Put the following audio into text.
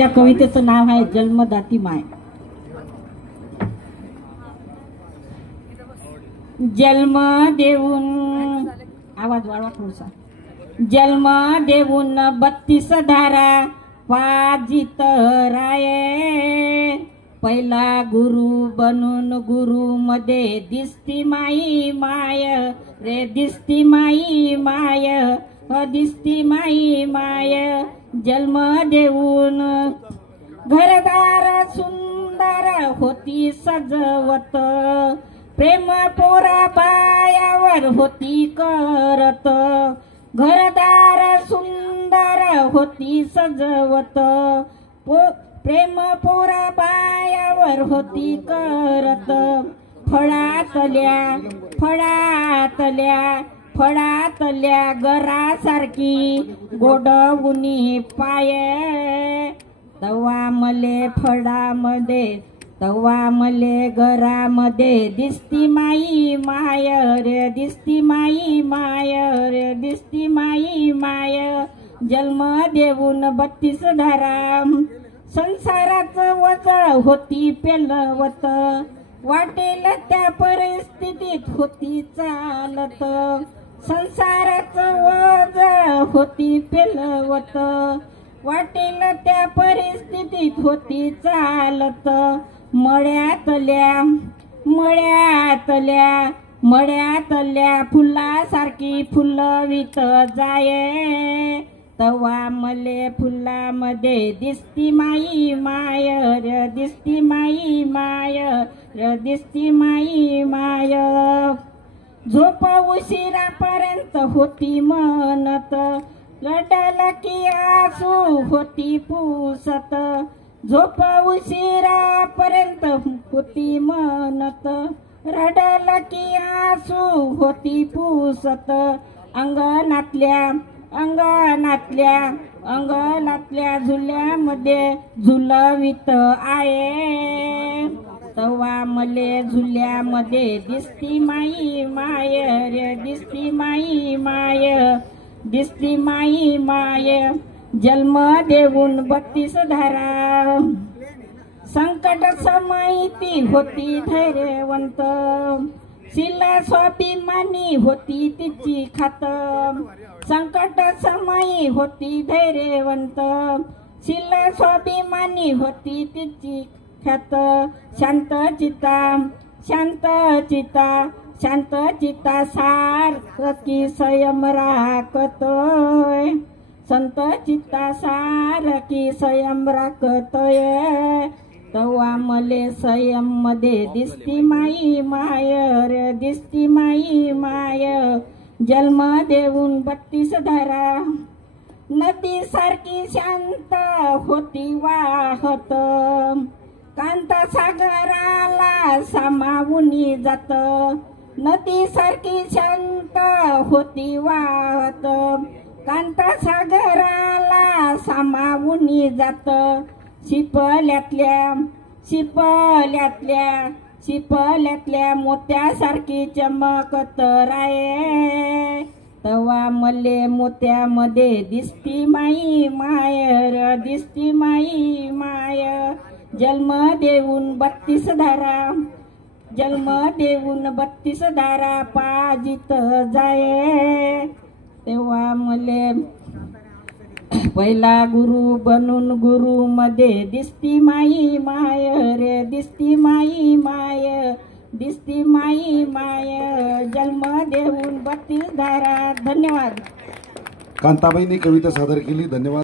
या कवितेचं नाव आहे जन्मदाती माय। जन्म देऊन, आवाज वाढवा थोडासा, जन्म देऊन 32 धारा पाजित राये, पहिला गुरु बनून गुरु मध्ये दिसती माई माय रे, दिसती माई माय, दिसती माई माय। जन्म देऊन घरदार सुंदर होती सजवत, प्रेम पोरा बायावर होती करत, घरदार सुंदर होती सजवत, प्रेम पोरा बायावर होती करत। फळातल्या फळातल्या फळातल्या गरासारखी गोडवुनी पाय, तवा मले फळामध्ये तवा मले घरामध्ये दिसती माई माय रे, दिसती माई माय रे, दिसती माई माय। जन्म देऊन 32 धारा संसाराचं वज होती पेलवत, वाटेल त्या परिस्थितीत होती चालत, संसाराचं वज होती पेलवत, वाटेल त्या परिस्थितीत होती चालत। मळ्यातल्या मळ्यातल्या मळ्यातल्या फुलासारखी फुलवीत जाये, तवा मले फुलामध्ये दिसती माई माय रे, दिसती माई माय रे, दिसती माई माय। झोप उशिरापर्यंत होती म्हणत, रडल की आसू होती पुसत, झोप उशिरापर्यंत होती म्हणत, रडल की आसू होती पुसत। अंगणातल्या अंगणातल्या अंगणातल्या झुल्यामध्ये झुलवीत आहे, तवा मले झुल्यामध्ये दिसती माई माय रे, दिसती माई माय, दिसती माई माय। जन्म देऊन 32 धारा संकट समयती होती धैर्यवंत, शिला स्वाभिमानी होती तिची खात, संकट समयी होती धैर्यवंत, शिला स्वाभिमानी होती तिची ख्यात। शांत चिता शांत चिता शांत चिता सारखी संयम राखतोय, संत चिता सारखी संयम राखतोय, तवा मले संयम मध्ये दिसती माई माय रे, दिसती माई माय। जन्म देऊन 32 धारा नदी सारखी शांत होती वाहत, कांता सागराला सामावुनी जात, नदी सारखी शांत होती वाहत, कांता सागराला सामावुनी जात। शिपल्यातल्या शिपल्यातल्या शिपल्यातल्या मोत्यासारखी चमकत राये, तवा मले मोत्यामध्ये दिसती माई माय रे, दिसती माई माय। जन्म देऊन 32 धारा जन्म देऊन 32 धारा पाजित जाये, तेव्हा मले पहिला गुरु बनून गुरु मध्ये दिसती माई माय रे, दिसती माई माय, दिसती माई माय। जन्म देऊन 32 धारा। धन्यवाद। कांताबाईंनी कविता सादर केली। धन्यवाद।